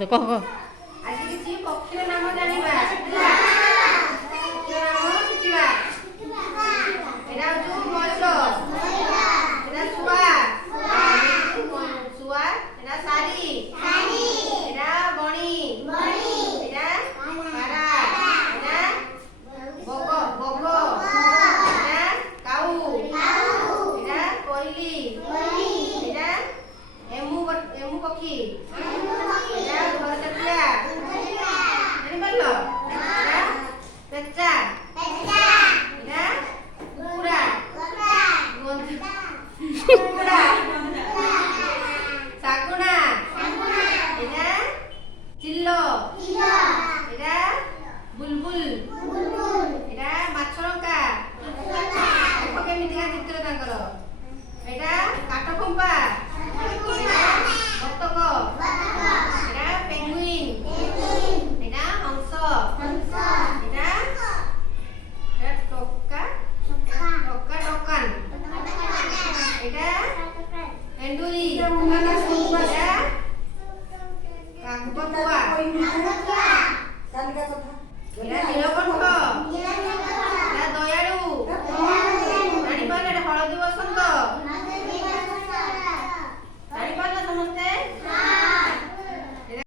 ତ କହ କହ। ଆଜି କିଛି ପକ୍ଷୀର ନାମ ଜାଣିବା। ପକ୍ଷୀର ନାମ ଶିଖିବା। ଏଇଟା ହଉଛି ମୟୂର, ଏଇଟା ଶୁଆ, ଶୁଆ, ଏଇଟା ଶାରୀ, ଏଇଟା ବଣି, ଏଇଟା ପାରା, ଏଇଟା ବଗ, ଏଇଟା କାଉ, ଏଇଟା କୋଇଲି, ଏଇଟା ଏମୁ ପକ୍ଷୀ, ଏଇଟା ଘରଚଟିଆ, ଜାଣିପାରିଲ? ଏଇଟା ପେଚା, ଏଇଟା କୁକୁଡ଼ା, କୁକୁଡ଼ା, ଶାଗୁଣା, ଏଇଟା ଚିଲ, ଏଇଟା ବୁଲବୁଲ, ଏଇଟା ମାଛରଙ୍କା, ଦେଖ କେମିତିକା ଚିତ୍ର ତାଙ୍କର। ଏଇଟା କାଠଖମ୍ପା, ଏଇଟା ବତକ, ଏଇଟା ପେଙ୍ଗୁଇନ, ଏଇଟା ହଂସ, ଏଇଟା ଟୋକା, ଟୋକାନ, ଏଇଟା ଏଣ୍ଡୁରି, ଏଇଟା କାକଟୁଆ,